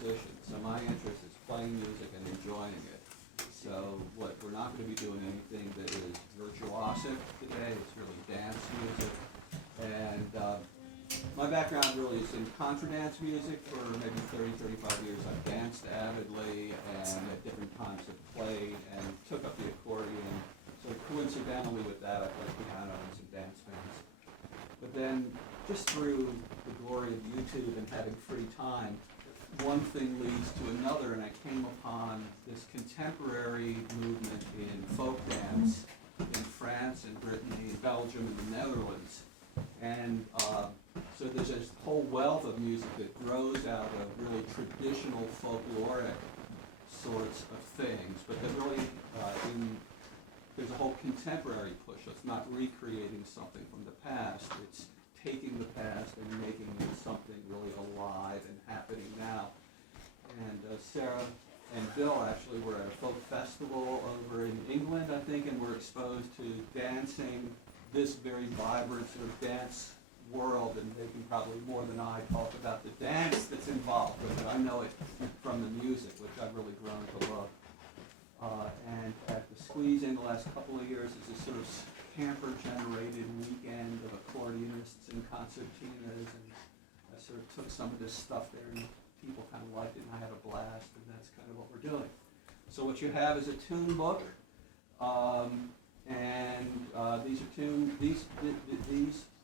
musician, so my interest is playing music and enjoying it. So what we're not going to be doing anything that is virtuosic today. It's really dance music. And my background really is in contra dance music. For maybe 30, 35 years I've danced avidly and at different times have played and took up the accordion. So coincidentally with that, I played piano in some dance bands. But then just through the glory of YouTube and having free time, one thing leads to another, and I came upon this contemporary movement in folk dance in France and Brittany, Belgium, and the Netherlands. And so there's this whole wealth of music that grows out of really traditional folkloric sorts of things, but they're really there's a whole contemporary push. So it's not recreating something from the past. It's taking the past and making it something really alive and happening now. And Sarah and Bill actually were at a folk festival over in England, I think, and were exposed to dancing, this very vibrant sort of dance world, and they can probably more than I talk about the dance that's involved with it. I know it from the music, which I've really grown to love. And at the Squeeze in the last couple of years is this sort of camper-generated weekend of accordionists and concertinas, and I sort of took some of this stuff there, and people kind of liked it, and I had a blast, and that's kind of what we're doing. So what you have is a tune book, and these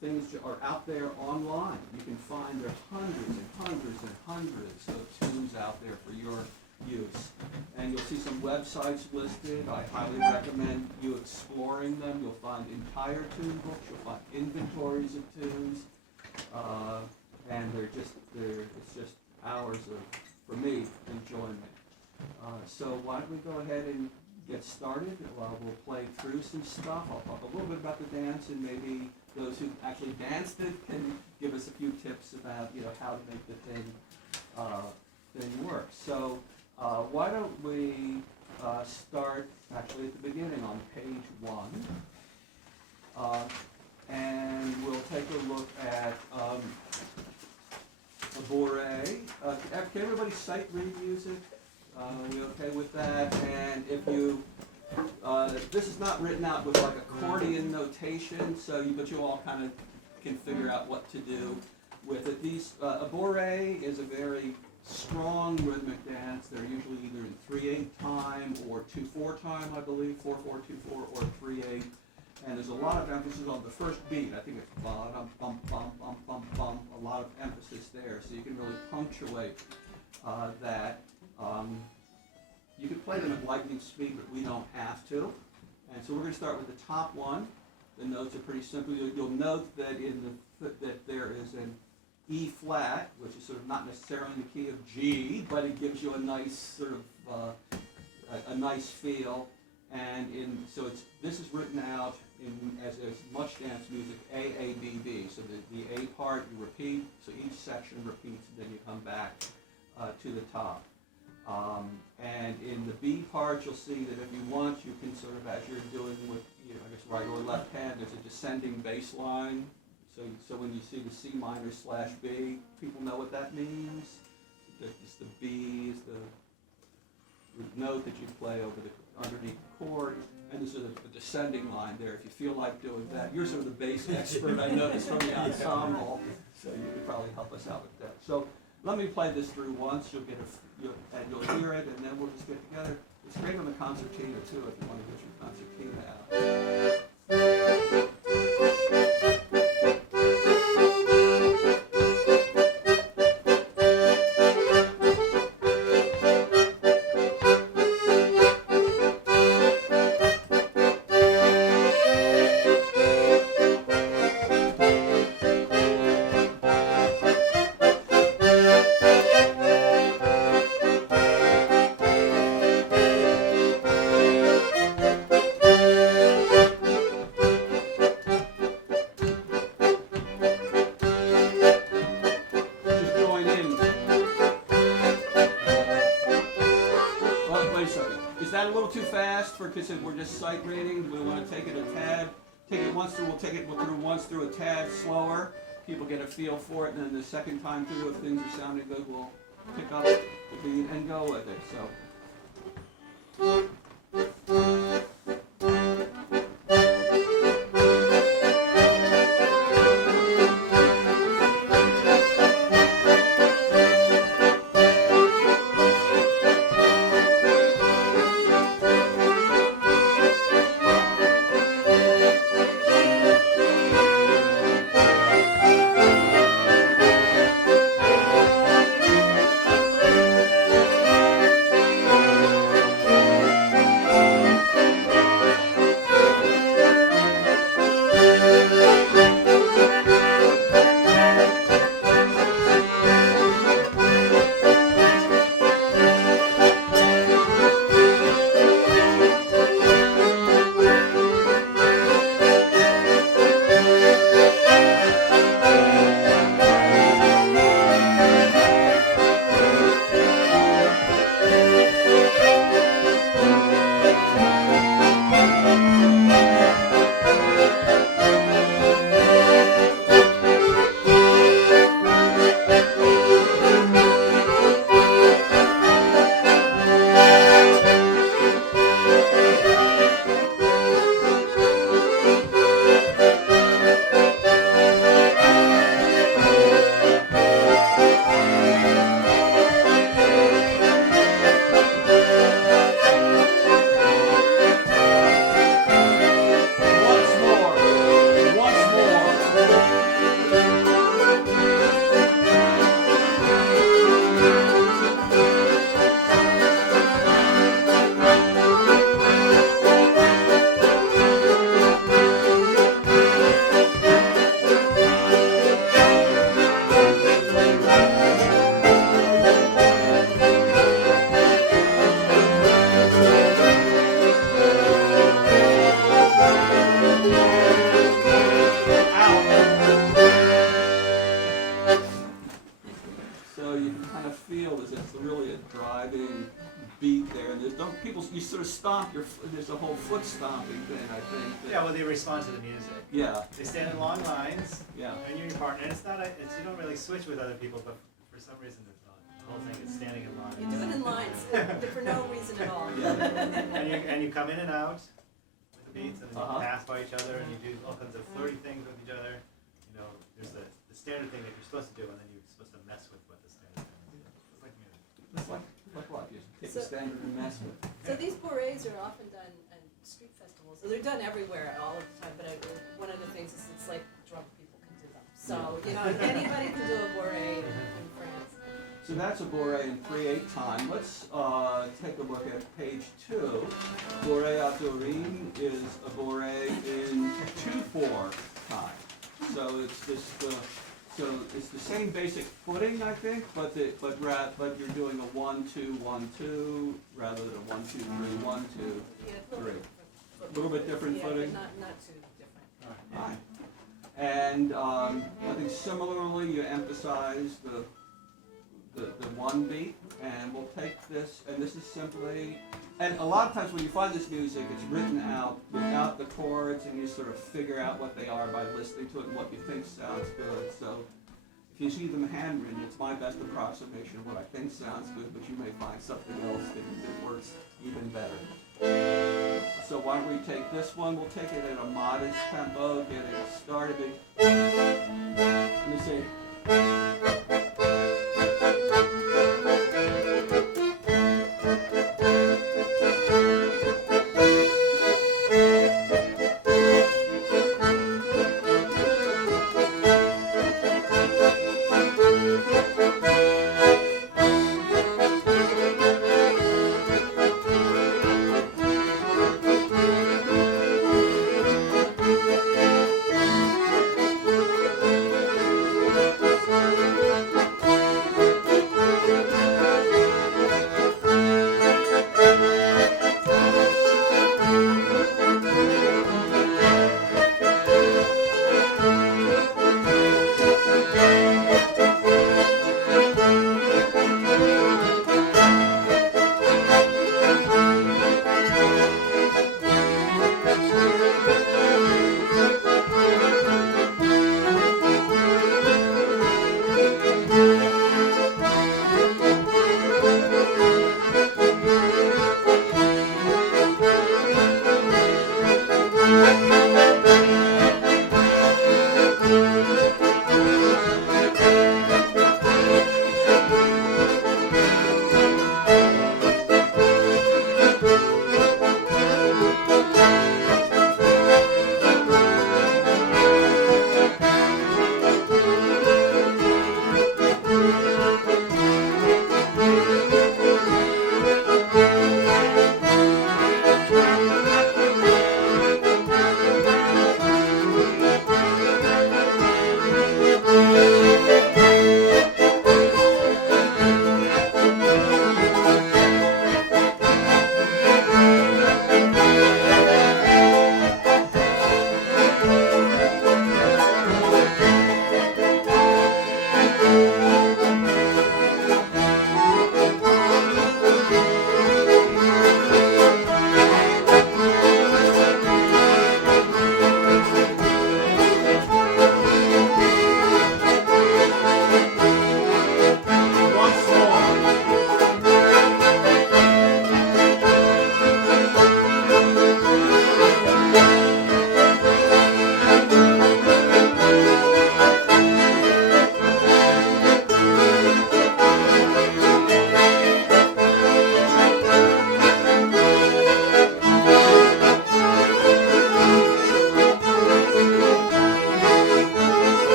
things are out there online. You can find there are hundreds and hundreds and hundreds of tunes out there for your use. And you'll see some websites listed. I highly recommend you exploring them. You'll find entire tune books. You'll find inventories of tunes. And it's just hours of, for me, enjoyment. So why don't we go ahead and get started? We'll play through some stuff. I'll talk a little bit about the dance, and maybe those who actually danced it can give us a few tips about how to make the thing work. So why don't we start actually at the beginning on page 1, and we'll take a look at a bourrée. Can everybody sight read music? Are we okay with that? And if you, this is not written out with like accordion notation, but you all kind of can figure out what to do with it. A bourrée is a very strong rhythmic dance. They're usually either in 3/8 time or 2/4 time, I believe, 4/4, 2/4, or 3/8. And there's a lot of emphasis on the first beat. I think it's bum, bum, bum, bum, bum, bum. A lot of emphasis there, so you can really punctuate that. You can play them at lightning speed, but we don't have to. And so we're going to start with the top one. The notes are pretty simple. You'll note that that there is an E flat, which is sort of not necessarily in the key of G, but it gives you a nice sort of a nice feel. And this is written out as much dance music, A, A, B, B. So the A part you repeat, so each section repeats, and then you come back to the top. And in the B part, you'll see that if you want, you can sort of, as you're doing with, I guess right or left hand, there's a descending bass line. So when you see the C minor / B, people know what that means. It's the B is the note that you play over underneath the chord, and there's a descending line there. If you feel like doing that, you're sort of the bass expert, I noticed, from the ensemble, so you could probably help us out with that. So let me play this through once. You'll hear it, and then we'll just get together. It's great on the concertina too, if you want to get your concertina out. Too fast because we're just sight reading. We want to take it a tad. Take it once through. We'll take it through once through a tad slower. People get a feel for it, and then the second time through, if things are sounding good, we'll pick up the beat and go with it. So. So you can kind of feel as it's really a driving beat there, and there's no people. You sort of stomp your. There's a whole foot stomping thing, I think. Yeah, well, they respond to the music. Yeah. They stand in long lines. Yeah. And you're your partner. And it's not. It's you don't really switch with other people, but for some reason, it's not. The whole thing is standing in line. You do it in lines for no reason at all. Yeah. And you come in and out with the beats, and then Uh-huh. you pass by each other, and you do all kinds of flirty things with each other. You know, there's the standard thing that you're supposed to do, and then you're supposed to mess with what the standard thing is. It's like music. It's like what? You take the So- standard and mess with it. So these bourrées are often done at street festivals. So they're done everywhere all of the time, but one of the things is it's like drunk people can do them. So, you know, anybody can do a bourrée in France. So that's a bourrée in 3/8 time. Let's take a look at page 2. Bourrée à Dorine is a bourrée in 2/4 time. So it's this. So it's the same basic footing, I think, but you're doing a 1-2-1-2 rather than a 1-2-3-1-2. Yeah, A little bit different yeah, footing. but not too different. Right. And I think similarly you emphasize the one beat, and we'll take this, and this is simply, and a lot of times when you find this music, it's written out without the chords, and you sort of figure out what they are by listening to it and what you think sounds good. So if you see them handwritten, it's my best approximation of what I think sounds good, but you may find something else that works even better. So why don't we take this one? We'll take it at a modest tempo, getting started. Let me see.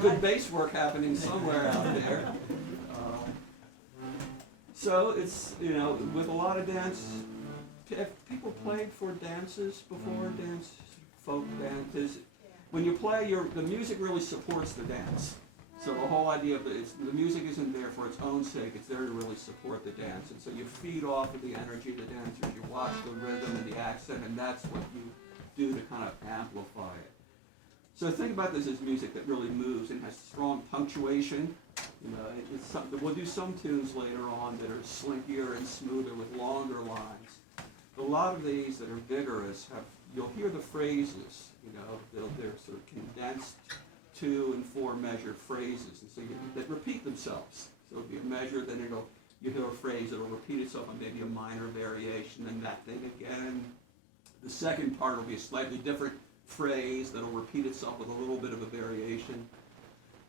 good bass work happening somewhere out there. So it's, you know, with a lot of dance, have people played for dances before, dance, folk dances? When you play, the music really supports the dance. So the whole idea of the music isn't there for its own sake, it's there to really support the dance. And so you feed off of the energy of the dancers, you watch the rhythm and the accent, and that's what you do to kind of amplify it. So think about this as music that really moves and has strong punctuation. You know, we'll do some tunes later on that are slinkier and smoother with longer lines. A lot of these that are vigorous you'll hear the phrases, you know, they're sort of condensed 2 and 4 measure phrases, and so that repeat themselves. So it'll be a measure, then you hear a phrase, it'll repeat itself on maybe a minor variation, and that thing again. The second part will be a slightly different phrase that'll repeat itself with a little bit of a variation.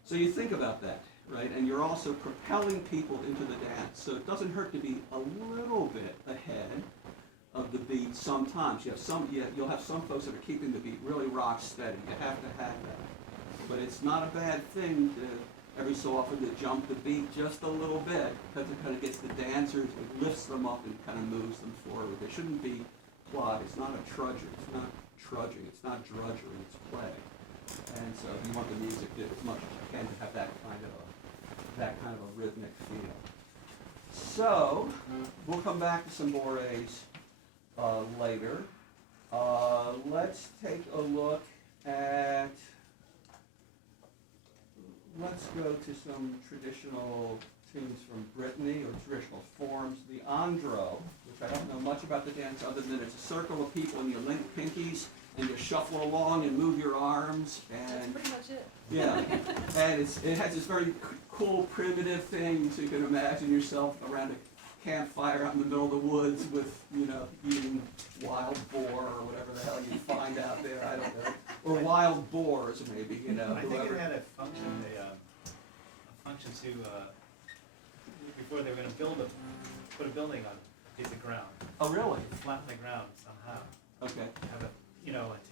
So you think about that, right? And you're also propelling people into the dance. So it doesn't hurt to be a little bit ahead of the beat sometimes. You'll have some folks that are keeping the beat really rock steady. You have to have that. But it's not a bad thing to every so often to jump the beat just a little bit, because it kind of gets the dancers, it lifts them up and kind of moves them forward. They shouldn't be plod. It's not a trudger. It's not trudging. It's not drudgery. It's play. And so you want the music to, as much as you can, to have that kind of a rhythmic feel. So we'll come back to some bourrées later. Let's take a look at. Let's go to some traditional tunes from Brittany, or traditional forms. The andro, which I don't know much about the dance other than it's a circle of people and you link pinkies and you shuffle along and move your arms. And that's pretty much it. Yeah, and it has this very cool primitive thing, so you can imagine yourself around a campfire out in the middle of the woods with, you know, eating wild boar or whatever the hell you find out there, I don't know. Or wild boars, maybe, you know. I think it had a function, to, before they were going to put a building on a piece of ground. Oh, really? Flatten the ground somehow. Okay. Have a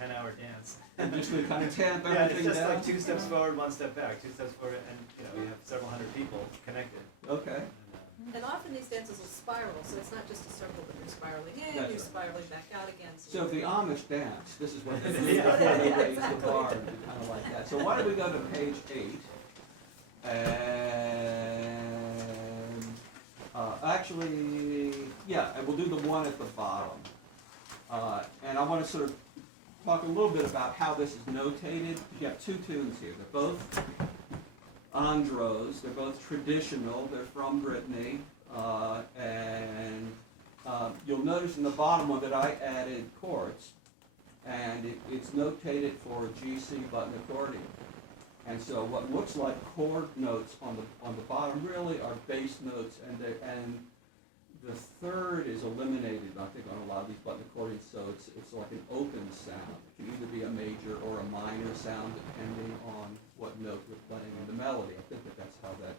10-hour dance. And just to kind of tamp Yeah, everything it's just down? like 2 steps forward, 1 step back, 2 steps forward, and you have several hundred people connected. Okay. And often these dances will spiral, so it's not just a circle, but you're spiraling in, That's you're right. spiraling back out again. So if the Amish dance, this is what they do Yeah. before they Yeah, raise the exactly. bar, and kind of like that. So why don't we go to page 8, and and we'll do the one at the bottom. And I want to sort of talk a little bit about how this is notated. You have 2 tunes here. They're both andros. They're both traditional. They're from Brittany. And you'll notice in the bottom one that I added chords. and it's notated for GC button accordion. And so what looks like chord notes on the bottom really are bass notes, and the third is eliminated, I think, on a lot of these button accordions, so it's like an open sound. It can either be a major or a minor sound depending on what note you're playing in the melody. I think that's how that,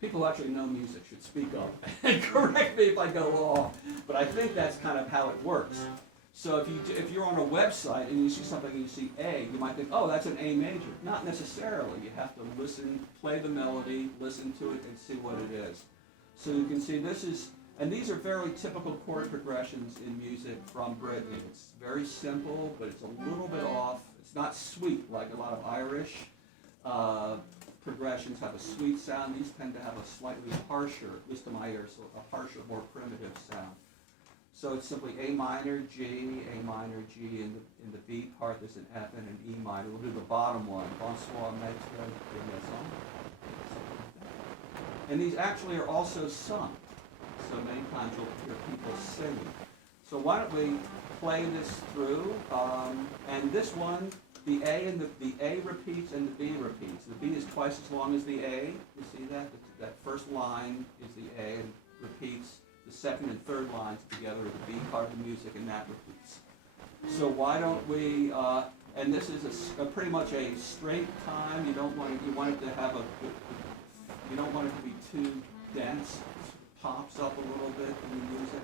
people who actually know music should speak up and correct me if I go off, but I think that's kind of how it works. So if you're on a website and you see something and you see A, you might think, oh, that's an A major. Not necessarily. You have to listen, play the melody, listen to it, and see what it is. So you can see this is, and these are very typical chord progressions in music from Brittany. It's very simple, but it's a little bit off. It's not sweet like a lot of Irish progressions have a sweet sound. These tend to have a slightly harsher, at least to my ears, a harsher, more primitive sound. So it's simply A minor, G, A minor, G. In the B part, there's an F and an E minor. We'll do the bottom one. Bonsoir, maître, maison. And these actually are also sung. So many times you'll hear people singing. So why don't we play this through? And this one, the A and the A repeats and the B repeats. The B is twice as long as the A. You see that? That first line is the A and repeats. The second and third lines together are the B part of the music, and that repeats. So why don't we? And this is pretty much a straight time. You want it to have you don't want it to be too dense. It pops up a little bit in the music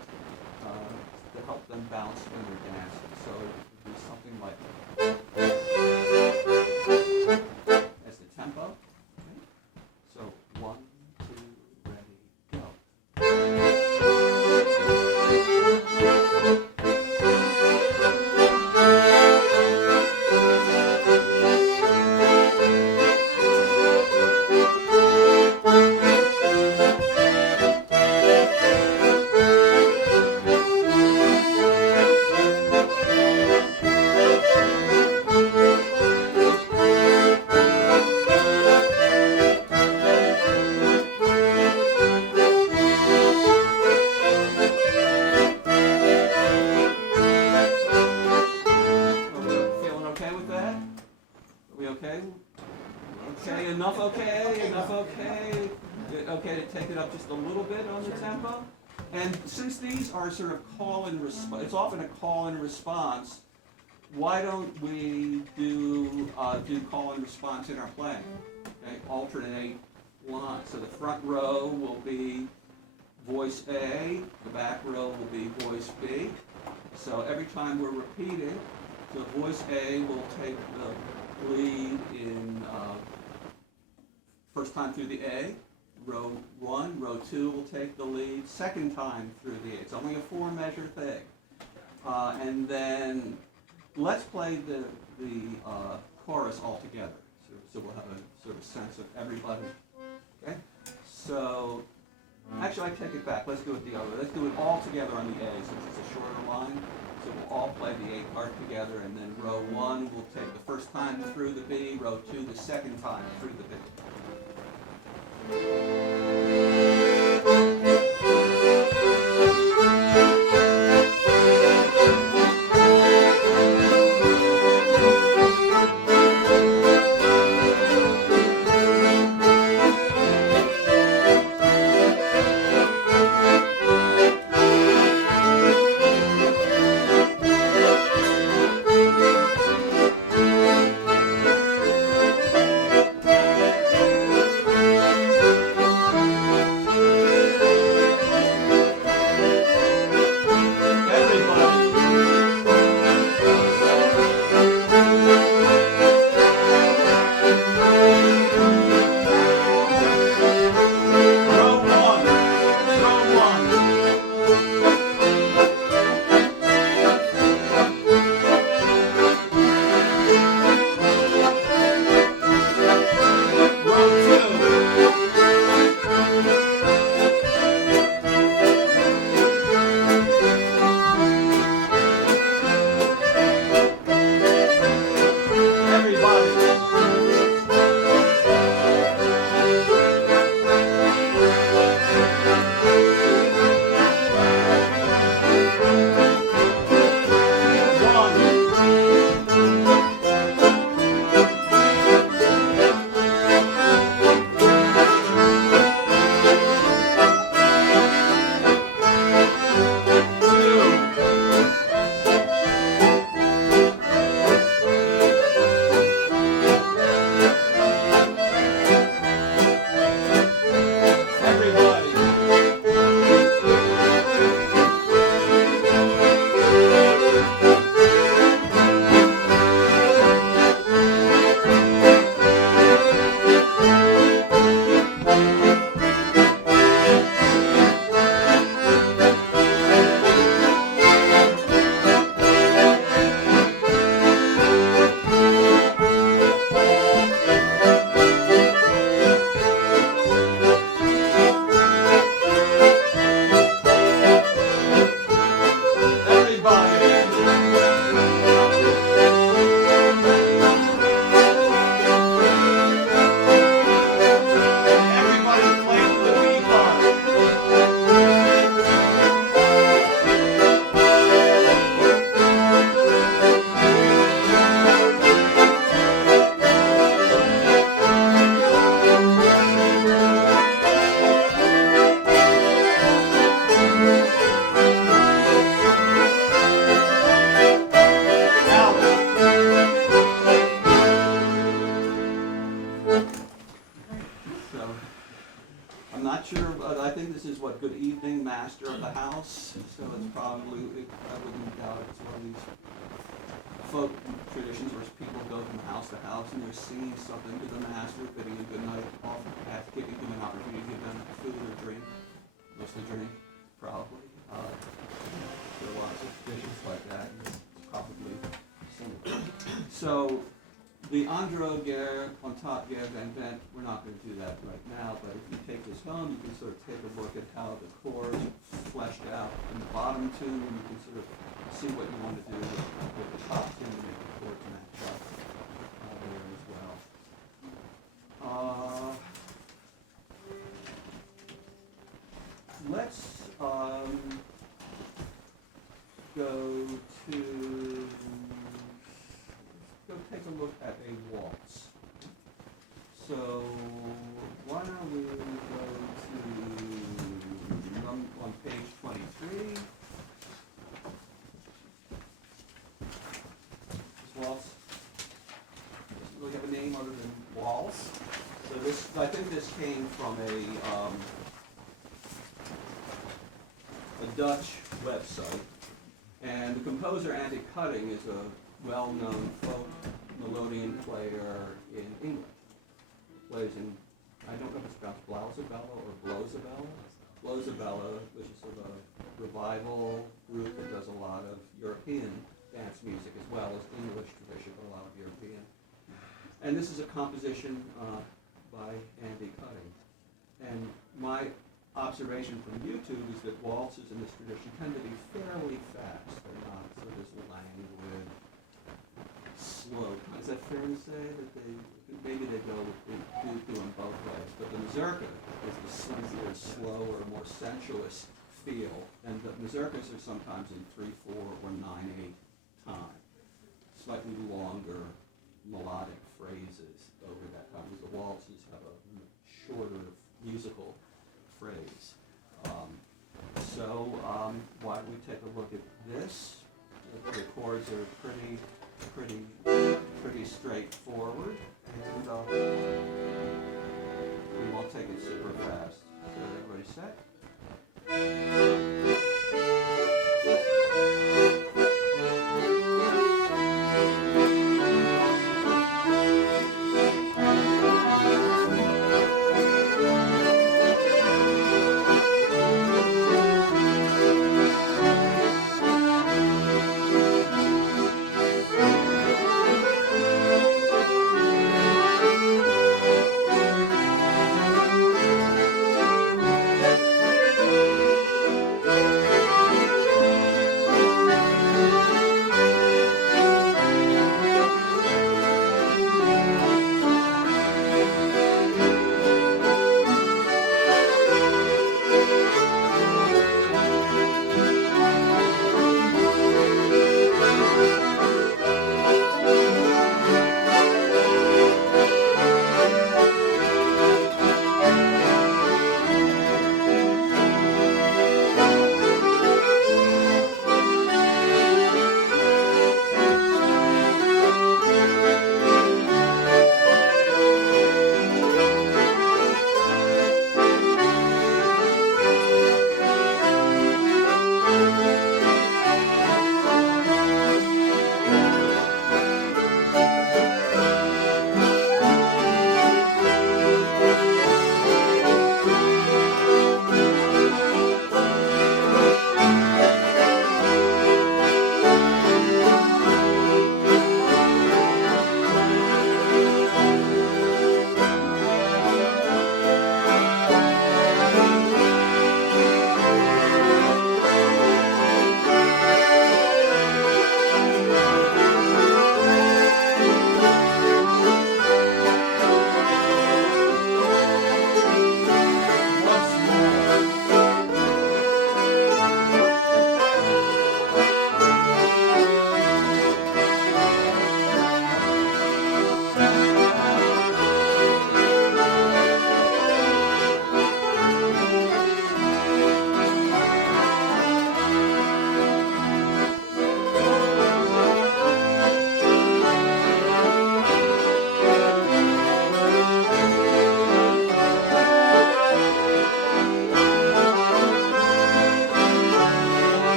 to help them bounce when they're dancing. So it would be something like as the tempo. Okay. So 1, 2, ready, go. Okay to take it up just a little bit on the tempo. And since these are sort of call and response, it's often a call and response, why don't we do call and response in our playing? Okay, alternate lines. So the front row will be voice A, the back row will be voice B. So every time we're repeating, the voice A will take the lead in first time through the A. Row 1, row 2 will take the lead second time through the A. It's only a 4-measure thing. And then let's play the chorus all together. So we'll have a sort of sense of everybody. Okay? So, actually I take it back. Let's do it the other way. Let's do it all together on the A since it's a shorter line. So we'll all play the A part together, and then row 1 will take the first time through the B, row 2 the second time through the B. this is what, good evening, master of the house, so it's probably, I wouldn't doubt it's one of these folk traditions where people go from house to house and they're singing something to the master, bidding him good night, often giving him an opportunity to give them food or drink, mostly drink, probably. There are lots of traditions like that, and it's probably similar. So, the Andro Guerre, Pontat Guerre Van Vent, we're not going to do that right now, but if you take this home, you can sort of take a look at how the chords fleshed out in the bottom tune, and you can sort of see what you want to do with the top tune to make the chords match up there as well. Let's go take a look at a waltz. So why don't we go to on page 23. This waltz doesn't really have a name other than waltz. So this, I think this came from a Dutch website, and the composer Andy Cutting is a well-known folk melodeon player in England. Plays in, I don't know if it's pronounced Blausabella or Blosabella. Blosabella, which is sort of a revival group that does a lot of European dance music as well as English tradition, but a lot of European. And this is a composition by Andy Cutting. And my observation from YouTube is that waltzes in this tradition tend to be fairly fast. They're not sort of this languid, slow. Is that fair to say that maybe they go do them both ways? But the mazurka is the sleazier, slower, more sensuous feel, and the mazurkas are sometimes in 3/4 or 9/8 time, slightly longer melodic phrases over that time. Because the waltzes have a shorter musical phrase. Why don't we take a look at this? The chords are pretty straightforward, and we won't take it super fast. So everybody set?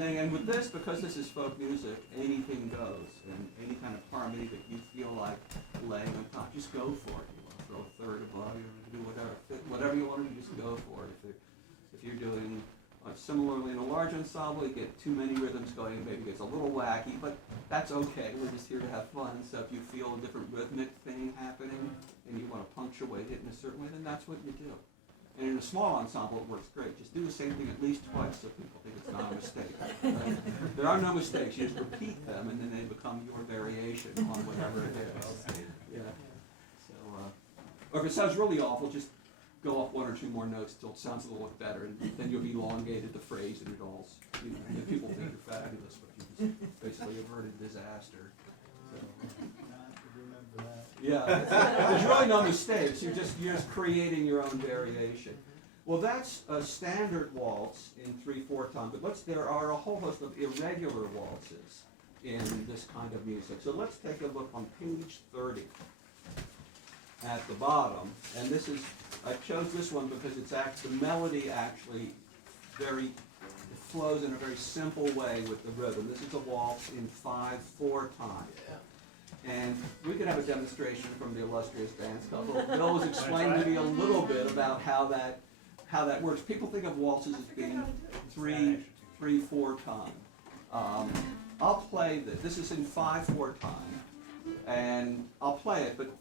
thing. And with this, because this is folk music, anything goes. And any kind of harmony that you feel like laying on top, just go for it. You want to throw a third above, you want to do whatever you want to do, just go for it. If you're doing similarly in a large ensemble, you get too many rhythms going, it maybe gets a little wacky, but that's okay. We're just here to have fun. So if you feel a different rhythmic thing happening and you want to punctuate it in a certain way, then that's what you do. And in a small ensemble, it works great. Just do the same thing at least twice so people think it's not a mistake. Right? There are no mistakes. You just repeat them, and then they become your variation on whatever it is. Yeah. So, or if it sounds really awful, just go up one or two more notes till it sounds a little better, and then you'll elongated the phrase, and it all, you know, and people think you're fabulous, but you just basically averted disaster. So. Yeah, there's really no mistakes. You're just creating your own variation. Well, that's a standard waltz in 3/4 time, but there are a whole host of irregular waltzes in this kind of music. So let's take a look on page 30 at the bottom, and I chose this one because the melody actually it flows in a very simple way with the rhythm. This is a waltz in 5/4 time. And we could have a demonstration from the illustrious dance couple. Bill was explaining to me a little bit about how that works. People think of waltzes as being 3/4 time. I'll play this. This is in 5/4 time, and I'll play it. But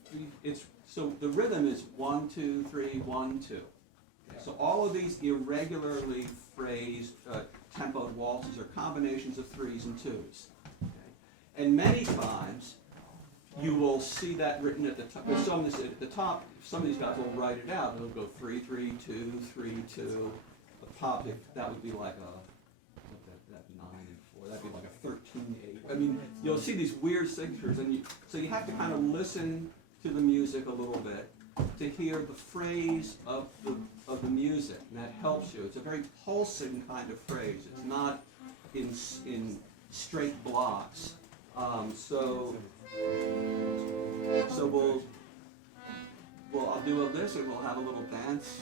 so the rhythm is 1 2 3 1 2. Okay, so all of these irregularly phrased tempoed waltzes are combinations of 3s and 2s. Okay? And many times you will see that written at the top. At the top, some of these guys will write it out. It'll go 3 3 2 3 2. The top, that would be like that 9 and 4. That'd be like a 13 8. I mean, you'll see these weird signatures, and so you have to kind of listen to the music a little bit to hear the phrase of the music, and that helps you. It's a very pulsing kind of phrase. It's not in straight blocks. So I'll do this, and we'll have a little dance.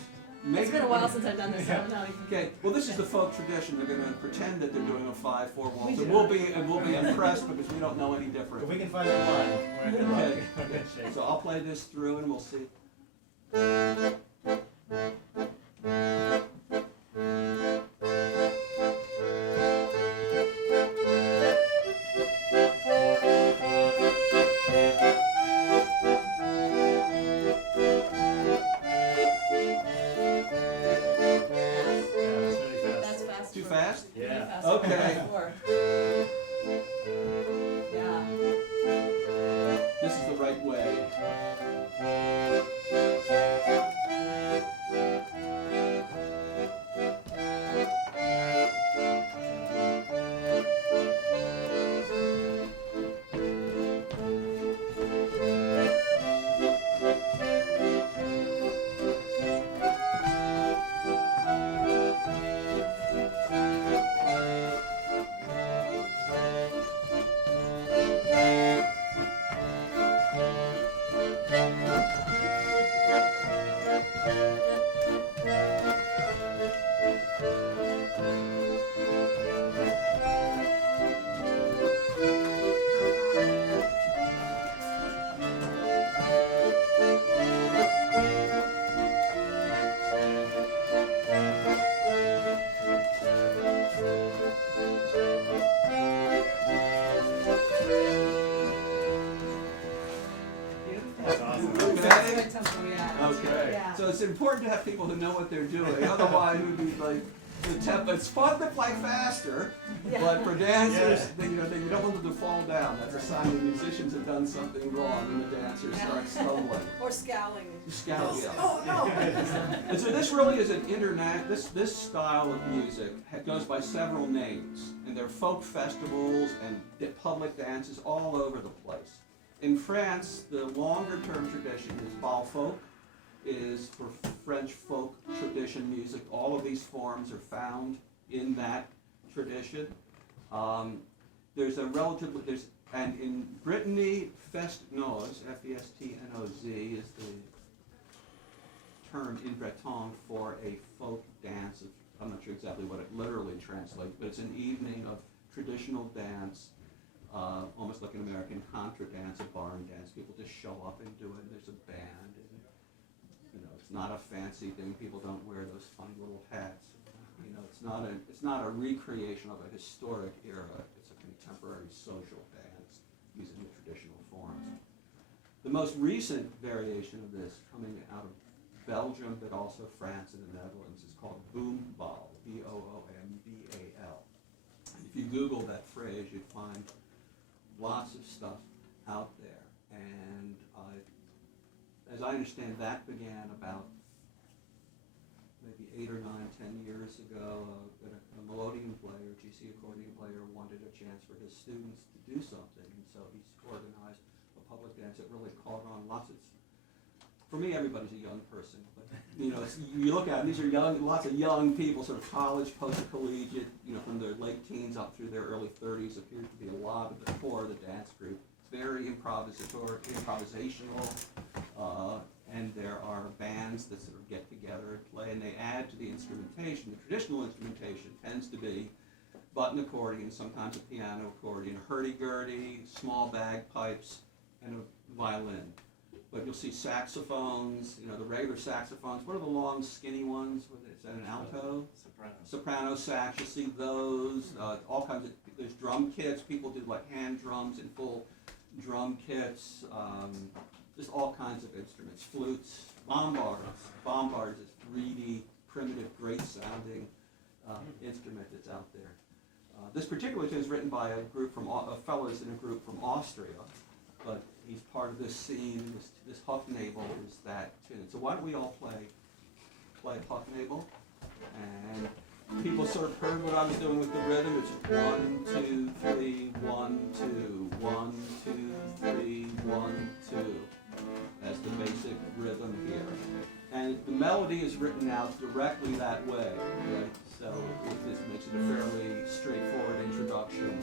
It's been a while since I've done this, so I'm not even. Okay. Well, this is the folk tradition. They're going to pretend that they're doing a 5/4 waltz, and we'll be impressed because we don't know any different. If we can find one, we're in good luck. Okay. So I'll play this through, and we'll see. Too fast? Yeah. Okay. Yeah. This is the right way. Okay. Yeah. So it's important to have people who know what they're doing. Otherwise, it would be like the tempo. It's fun to play faster, but for dancers, you don't want them to fall down. That's a sign the musicians have done something wrong, and the dancers start stumbling. Or scowling. Scowling. Yeah. Oh no! And so this really is an this style of music goes by several names, and there are folk festivals and public dances all over the place. In France, the longer-term tradition is bal folk, is for French folk tradition music. All of these forms are found in that tradition. And in Brittany, fest-noz, F-E-S-T-N-O-Z, is the term in Breton for a folk dance I'm not sure exactly what it literally translates, but it's an evening of traditional dance, almost like an American contra dance, a barn dance. People just show up and do it, and there's a band, and it's not a fancy thing. People don't wear those funny little hats. It's not a recreation of a historic era. It's a contemporary social dance using the traditional forms. The most recent variation of this, coming out of Belgium, but also France and the Netherlands, is called boombal, B-O-O-M-B-A-L. And if you Google that phrase, you'd find lots of stuff out there. And as I understand, that began about maybe 8 or 9, 10 years ago. A melodeon player, GC accordion player, wanted a chance for his students to do something, and so he's organized a public dance that really caught on. For me, everybody's a young person, but you look at them, these are lots of young people, sort of college, post-collegiate, from their late teens up through their early 30s, appears to be a lot of the core of the dance group. It's very improvisational, and there are bands that sort of get together and play, and they add to the instrumentation. The traditional instrumentation tends to be button accordion, sometimes a piano accordion, hurdy-gurdy, small bagpipes, and a violin. But you'll see saxophones, the regular saxophones. What are the long, skinny ones? Is that an alto? Soprano. Soprano sax, you'll see those. All kinds of, there's drum kits. People do like hand drums and full drum kits. Just all kinds of instruments. Flutes, bombars. Bombars is reedy, primitive, great sounding instrument that's out there. This particular tune is written by a group fellows in a group from Austria, but he's part of this scene. This Hucknabel is that tune. So why don't we all play Hucknabel? And people sort of heard what I was doing with the rhythm. It's 1, 2, 3, 1, 2, 1, 2, 3, 1, 2. That's the basic rhythm here. And the melody is written out directly that way, right? So this makes it a fairly straightforward introduction.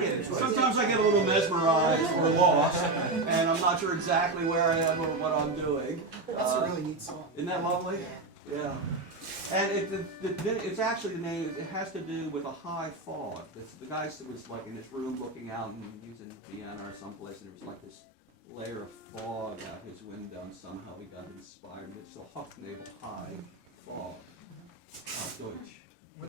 get it. Sometimes I get a little mesmerized or lost, and I'm not sure exactly where I am or what I'm doing. That's a really neat song. Isn't that lovely? Yeah. And it's actually the name, it has to do with a high fog. The guy was like in this room looking out and using Vienna or someplace, and there was like this layer of fog out his window, and somehow he got inspired. It's a Hucknagel high fog. Deutsch.